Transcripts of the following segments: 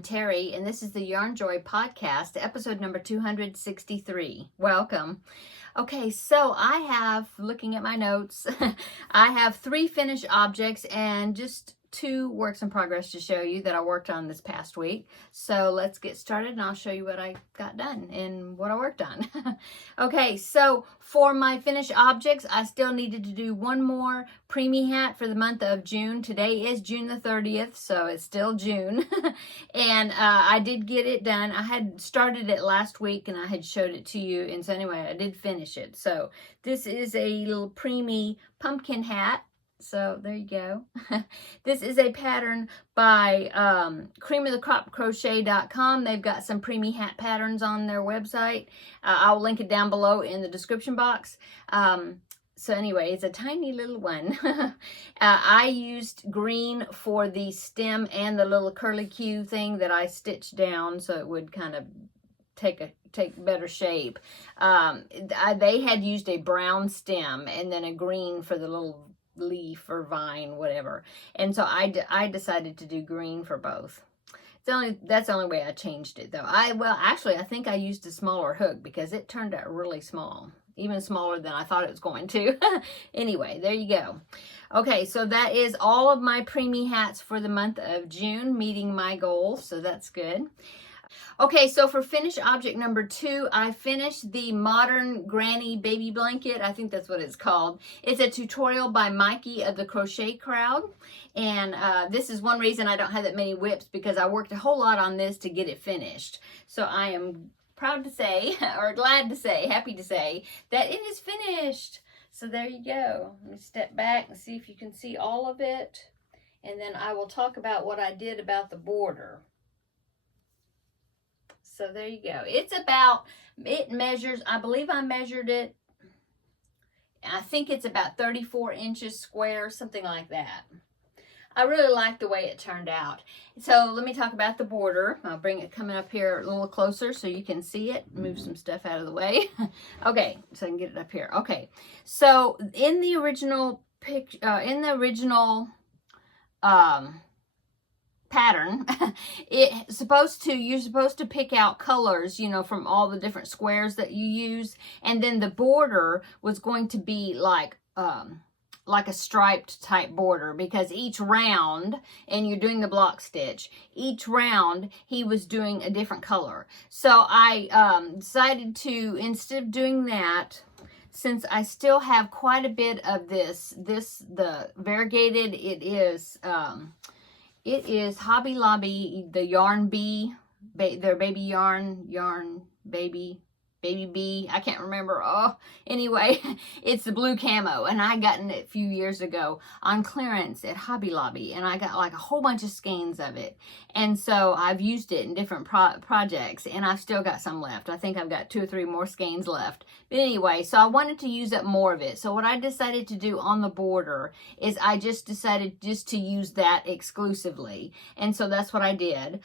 I'm Terry, and this is the Yarnjoy podcast, episode number 263. Welcome. Okay, so I have, looking at my notes, I have 3 finished objects and just 2 works in progress to show you that I worked on this past week. So let's get started and I'll show you what I got done and what I worked on. Okay, so for my finished objects, I still needed to do one more preemie hat for the month of June. Today is June the 30th, so it's still June. And I did get it done. I had started it last week and I had showed it to you. And so anyway, I did finish it. So this is a little preemie pumpkin hat. So there you go. This is a pattern by creamofthecropcrochet.com. They've got some preemie hat patterns on their website. I'll link it down below in the description box. So anyway, it's a tiny little one. I used green for the stem and the little curly Q thing that I stitched down so it would kind of take better shape. They had used a brown stem and then a green for the little leaf or vine, whatever. And so I decided to do green for both. That's the only way I changed it though. Actually, I think I used a smaller hook because it turned out really small. Even smaller than I thought it was going to. Anyway, there you go. Okay, so that is all of my preemie hats for the month of June, meeting my goals, so that's good. Okay, so for finished object number 2, I finished the Modern Granny Baby Blanket. I think that's what it's called. It's a tutorial by Mikey of the Crochet Crowd. And this is one reason I don't have that many whips, because I worked a whole lot on this to get it finished. So I am proud to say, or glad to say, happy to say, that it is finished. So there you go. Let me step back and see if you can see all of it. And then I will talk about what I did about the border. So there you go. It measures, I believe I measured it, I think it's about 34 inches square, something like that. I really like the way it turned out. So let me talk about the border. I'll bring it coming up here a little closer so you can see it. Move some stuff out of the way. Okay, so I can get it up here. Okay, so in the original pattern, you're supposed to pick out colors, you know, from all the different squares that you use, and then the border was going to be like a striped type border, because each round, and you're doing the block stitch, each round he was doing a different color. So I decided to, instead of doing that, since I still have quite a bit of the variegated, it is Hobby Lobby, the Yarn Bee, their baby yarn baby bee. I can't remember. Oh, anyway, it's the blue camo, and I gotten it a few years ago on clearance at Hobby Lobby, and I got like a whole bunch of skeins of it, and so I've used it in different projects, and I've still got some left. I think I've got 2 or 3 more skeins left. But anyway, so I wanted to use up more of it. So what I decided to do on the border is I just decided to use that exclusively, and so that's what I did.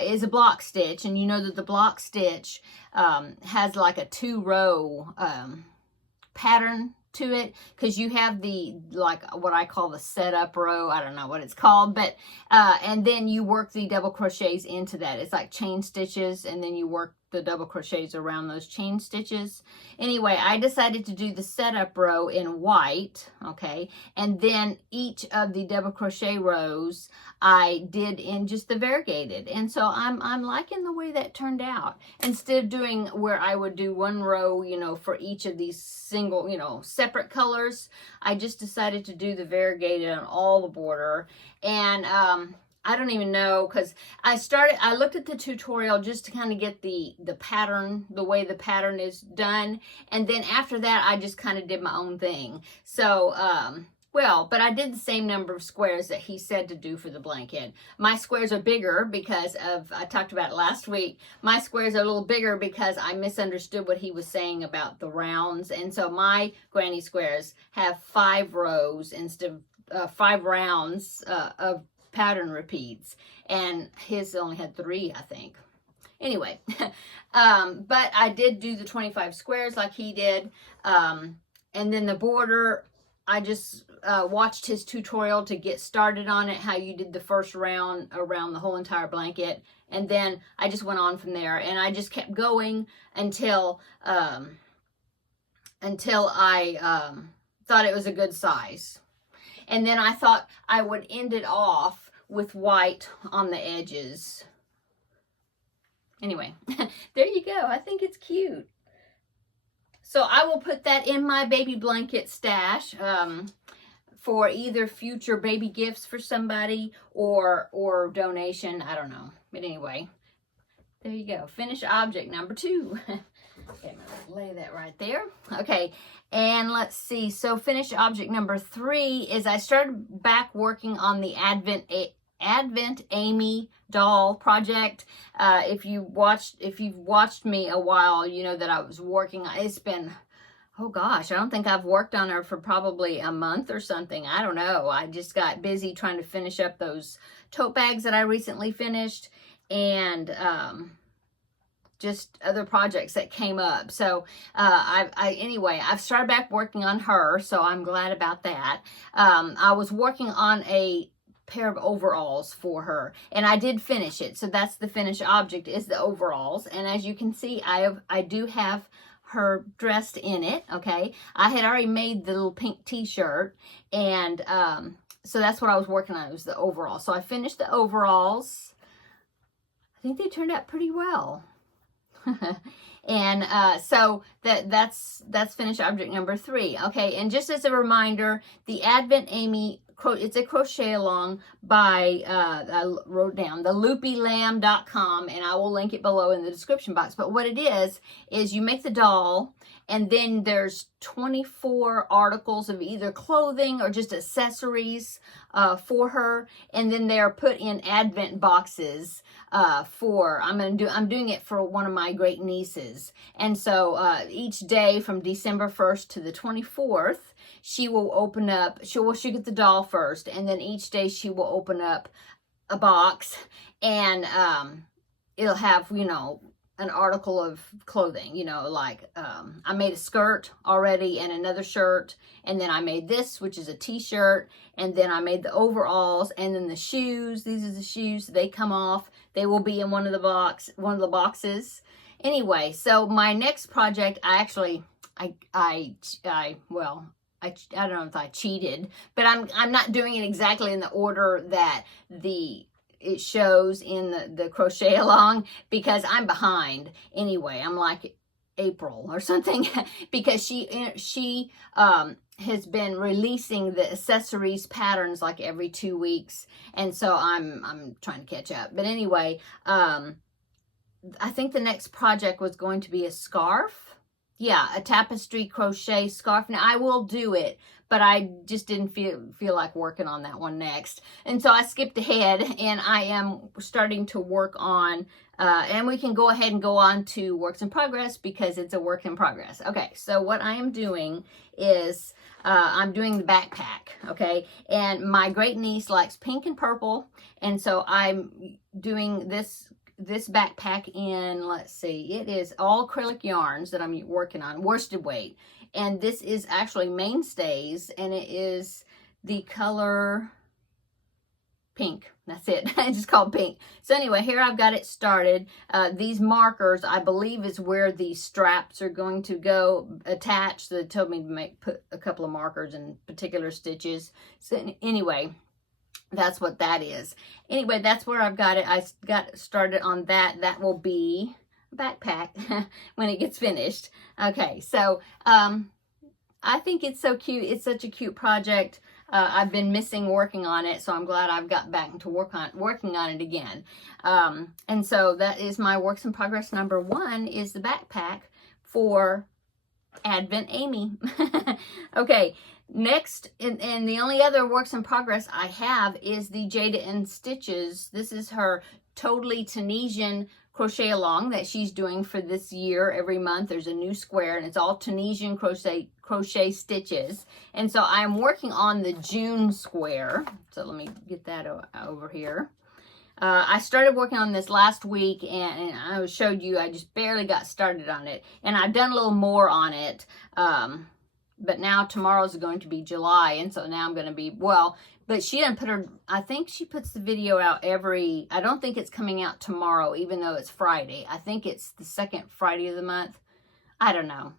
Is a block stitch, and you know that the block stitch has like a 2-row pattern to it, because you have the, like, what I call the setup row. I don't know what it's called, but and then you work the double crochets into that. It's like chain stitches, and then you work the double crochets around those chain stitches. Anyway, I decided to do the setup row in white, okay, and then each of the double crochet rows I did in just the variegated. And so I'm liking the way that turned out. Instead of doing where I would do 1 row, you know, for each of these single, you know, separate colors, I just decided to do the variegated on all the border. And I don't even know, because I looked at the tutorial just to kind of get the pattern, the way the pattern is done. And then after that, I just kind of did my own thing. So, but I did the same number of squares that he said to do for the blanket. My squares are bigger because I talked about it last week. My squares are a little bigger because I misunderstood what he was saying about the rounds. And so my granny squares have 5 rows instead of 5 rounds of pattern repeats, and his only had 3, I think. Anyway, but I did do the 25 squares like he did, and then the border, I just watched his tutorial to get started on it, how you did the first round around the whole entire blanket, And then I just went on from there, and I just kept going until I thought it was a good size. And then I thought I would end it off with white on the edges. Anyway, there you go. I think it's cute. So I will put that in my baby blanket stash for either future baby gifts for somebody or donation. I don't know. But anyway, there you go. Finished object number 2. Okay, I'm going to lay that right there. Okay, and let's see. So finished object number 3 is I started back working on the Advent Amy doll project. If you've watched me a while, you know that I was working. It's been, oh gosh, I don't think I've worked on her for probably a month or something. I don't know. I just got busy trying to finish up those tote bags that I recently finished, and just other projects that came up. So anyway, I've started back working on her, so I'm glad about that. I was working on a pair of overalls for her, and I did finish it. So that's the finished object, is the overalls. And as you can see, I do have her dressed in it. Okay, I had already made the little pink t-shirt, and so that's what I was working on. It was the overalls. So I finished the overalls. I think they turned out pretty well. And so that's finished object number 3. Okay, and just as a reminder, the Advent Amy, it's a crochet along by I wrote down the loopylamb.com, and I will link it below in the description box. But what it is you make the doll, and then there's 24 articles of either clothing or just accessories for her, and then they're put in Advent boxes I'm doing it for one of my great nieces. And so each day from December 1st to the 24th, she will open up, she'll get the doll first, and then each day she will open up a box, and it'll have, you know, an article of clothing, you know, like I made a skirt already and another shirt, and then I made this, which is a t-shirt, and then I made the overalls, and then the shoes. These are the shoes. They come off. They will be in one of the boxes. Anyway, so my next project, I don't know if I cheated, but I'm not doing it exactly in the order that it shows in the crochet along, because I'm behind anyway. I'm like April or something, because she has been releasing the accessories patterns like every 2 weeks, and so I'm trying to catch up. But anyway, I think the next project was going to be a scarf. Yeah, a tapestry crochet scarf. Now I will do it, but I just didn't feel like working on that one next. And so I skipped ahead, and I am starting to work on, and we can go ahead and go on to works in progress, because it's a work in progress. Okay, so what I am doing is I'm doing the backpack, okay? And my great niece likes pink and purple, and so I'm doing this backpack in, let's see, it is all acrylic yarns that I'm working on, worsted weight. And this is actually Mainstays, and it is the color pink. That's it. It's just called pink. So anyway, here I've got it started. These markers, I believe, is where the straps are going to go attached. So they told me to put a couple of markers in particular stitches. So anyway, that's what that is. Anyway, that's where I've got it. I got started on that. That will be a backpack when it gets finished. Okay, so I think it's so cute. It's such a cute project. I've been missing working on it, so I'm glad I've got back into working on it again. And so that is my works in progress number 1, is the backpack for Advent Amy. Okay, next, and the only other works in progress I have is the Jada and Stitches. This is her totally Tunisian crochet along that she's doing for this year. Every month there's a new square, and it's all Tunisian crochet stitches. And so I'm working on the June square. So let me get that over here. I started working on this last week, and I showed you I just barely got started on it, and I've done a little more on it. But now tomorrow's going to be July, and so now I'm going to be, well, But she didn't put her, I think she puts the video out I don't think it's coming out tomorrow, even though it's Friday. I think it's the second Friday of the month. I don't know.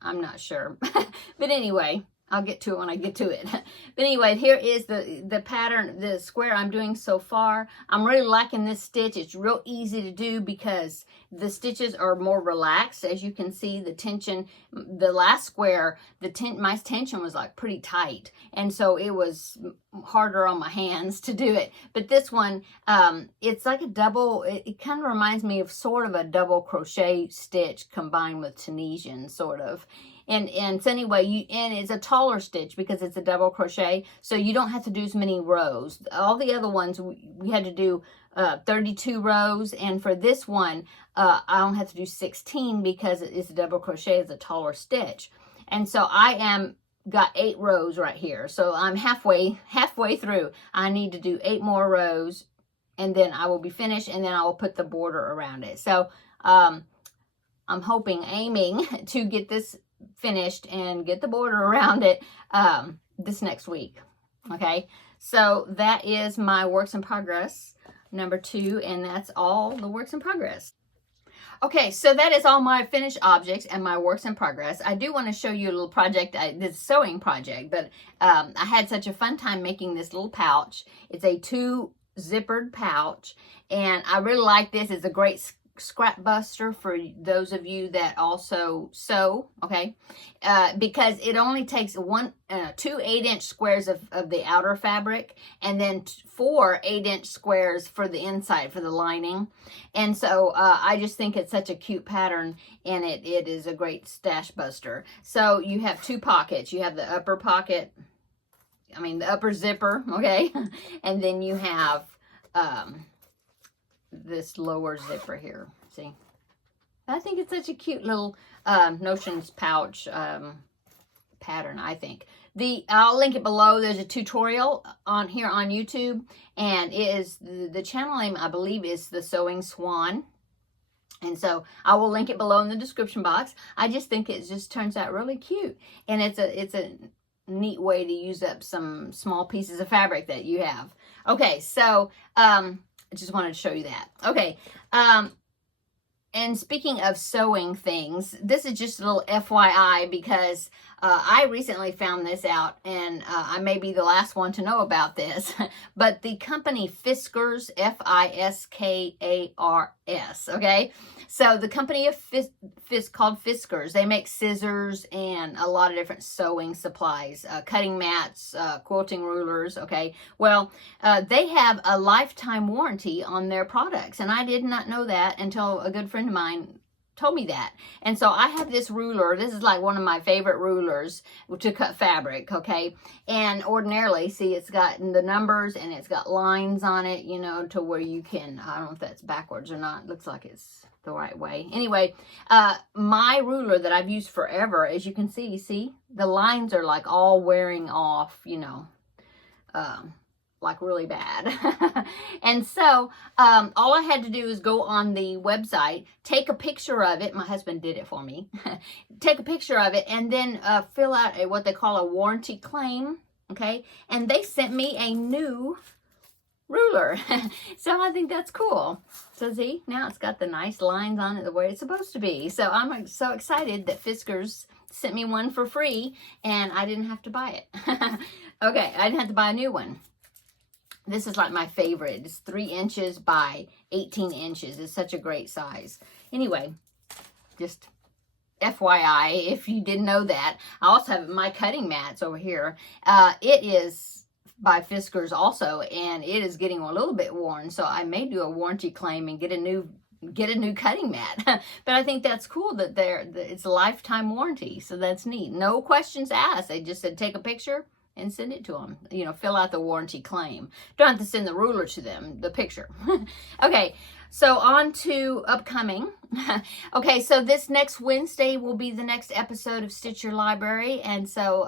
I'm not sure. But anyway, I'll get to it when I get to it. But anyway, here is the pattern, the square I'm doing so far. I'm really liking this stitch. It's real easy to do because the stitches are more relaxed. As you can see, the tension, the last square, my tension was like pretty tight. And so it was harder on my hands to do it. But this one, it's like a double, it kind of reminds me of sort of a double crochet stitch combined with Tunisian, sort of. And so anyway, and it's a taller stitch because it's a double crochet, so you don't have to do as many rows. All the other ones, we had to do 32 rows, and for this one, I don't have to do 16 because it's a double crochet, it's a taller stitch. And so I got 8 rows right here, so I'm halfway through. I need to do 8 more rows, and then I will be finished, and then I will put the border around it. So I'm aiming to get this finished and get the border around it this next week. Okay, so that is my works in progress number 2, and that's all the works in progress. Okay, so that is all my finished objects and my works in progress. I do want to show you a little project, this sewing project, but I had such a fun time making this little pouch. It's a 2 zippered pouch, and I really like this. It's a great scrap buster for those of you that also sew, okay, because it only takes 2 8-inch squares of the outer fabric, and then 4 8-inch squares for the inside, for the lining. And so I just think it's such a cute pattern, and it is a great stash buster. So you have 2 pockets. You have the upper pocket, the upper zipper, okay, and then you have this lower zipper here. See, I think it's such a cute little notions pouch pattern. I think I'll link it below. There's a tutorial on here on YouTube, and it is the channel name, I believe, is the Sewing Swan. And so I will link it below in the description box. I just think it just turns out really cute, and it's a neat way to use up some small pieces of fabric that you have. Okay, so I just wanted to show you that. Okay, and speaking of sewing things, this is just a little FYI because I recently found this out, and I may be the last one to know about this, but the company Fiskars, Fiskars, okay? So the company of called Fiskars, they make scissors and a lot of different sewing supplies, cutting mats, quilting rulers, okay? Well, they have a lifetime warranty on their products, and I did not know that until a good friend of mine told me that. And so I have this ruler. This is like one of my favorite rulers to cut fabric, okay? And ordinarily, see, it's got the numbers and it's got lines on it, you know, to where you can, I don't know if that's backwards or not. It looks like it's the right way. Anyway, my ruler that I've used forever, as you can see, the lines are like all wearing off, you know, like really bad. And so all I had to do is go on the website, take a picture of it. My husband did it for me. Take a picture of it, and then fill out what they call a warranty claim, okay? And they sent me a new ruler. So I think that's cool. So see, now it's got the nice lines on it the way it's supposed to be. So I'm so excited that Fiskars sent me one for free, and I didn't have to buy it. Okay, I didn't have to buy a new one. This is like my favorite. It's 3 inches by 18 inches. It's such a great size. Anyway, just FYI, if you didn't know that. I also have my cutting mats over here. It is by Fiskars also, and it is getting a little bit worn. So I may do a warranty claim and get a new cutting mat. But I think that's cool that it's a lifetime warranty. So that's neat. No questions asked. They just said take a picture and send it to them. You know, fill out the warranty claim. Don't have to send the ruler to them, the picture. Okay, so on to upcoming. Okay, so this next Wednesday will be the next episode of Stitch Your Library, and so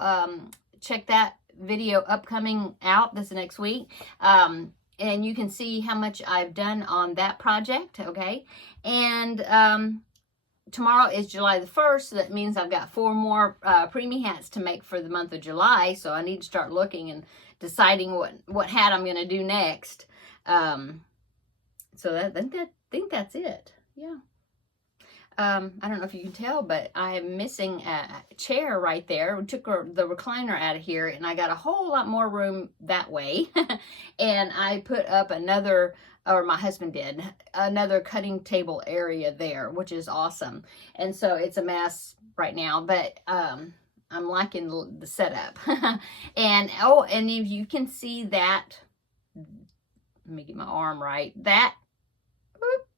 check that video upcoming out this next week. And you can see how much I've done on that project, okay? And tomorrow is July the 1st, so that means I've got 4 more preemie hats to make for the month of July, so I need to start looking and deciding what hat I'm going to do next. So I think that's it. Yeah. I don't know if you can tell, but I'm missing a chair right there. We took the recliner out of here, and I got a whole lot more room that way. And I put up another, or my husband did, another cutting table area there, which is awesome. And so it's a mess right now, but I'm liking the setup. And if you can see that, let me get my arm right,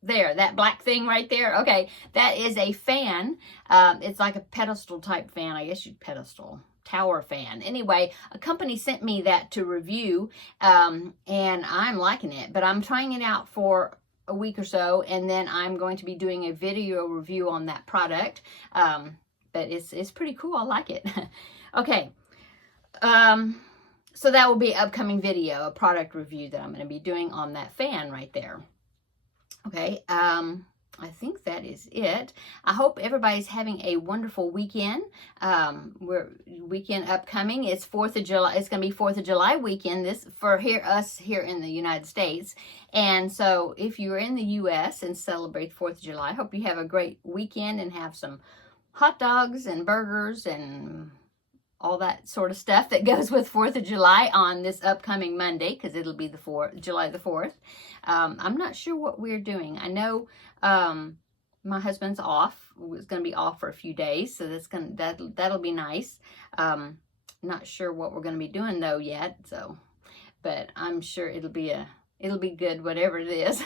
there, that black thing right there. Okay, that is a fan. It's like a pedestal type fan. I guess you'd pedestal tower fan. Anyway, a company sent me that to review, and I'm liking it, but I'm trying it out for a week or so, and then I'm going to be doing a video review on that product. But it's pretty cool. I like it. Okay. So that will be an upcoming video, a product review that I'm going to be doing on that fan right there. Okay, I think that is it. I hope everybody's having a wonderful weekend. Weekend upcoming. It's 4th of July. It's going to be 4th of July weekend. This for us here in the United States. And so, if you're in the U.S. and celebrate 4th of July, I hope you have a great weekend and have some hot dogs and burgers and all that sort of stuff that goes with 4th of July on this upcoming Monday, because it'll be the 4th, July the 4th. I'm not sure what we're doing. I know my husband's off. He's going to be off for a few days, so that'll be nice. Not sure what we're going to be doing though yet. So, but I'm sure it'll be good whatever it is.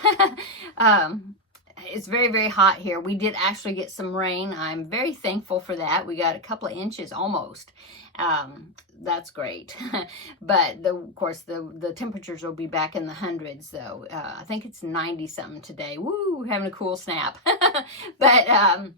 It's very, very hot here. We did actually get some rain. I'm very thankful for that. We got a couple of inches almost. That's great. But of course, the temperatures will be back in the hundreds, though. I think it's 90 something today. Woo, having a cool snap. But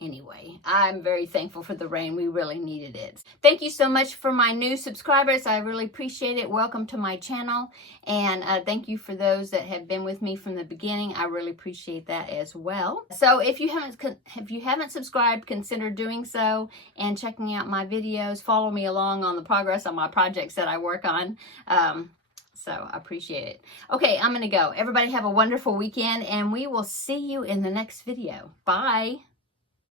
anyway, I'm very thankful for the rain. We really needed it. Thank you so much for my new subscribers. I really appreciate it. Welcome to my channel. And thank you for those that have been with me from the beginning. I really appreciate that as well. So if you haven't subscribed, consider doing so and checking out my videos. Follow me along on the progress on my projects that I work on. So I appreciate it. Okay, I'm going to go. Everybody have a wonderful weekend, and we will see you in the next video. Bye.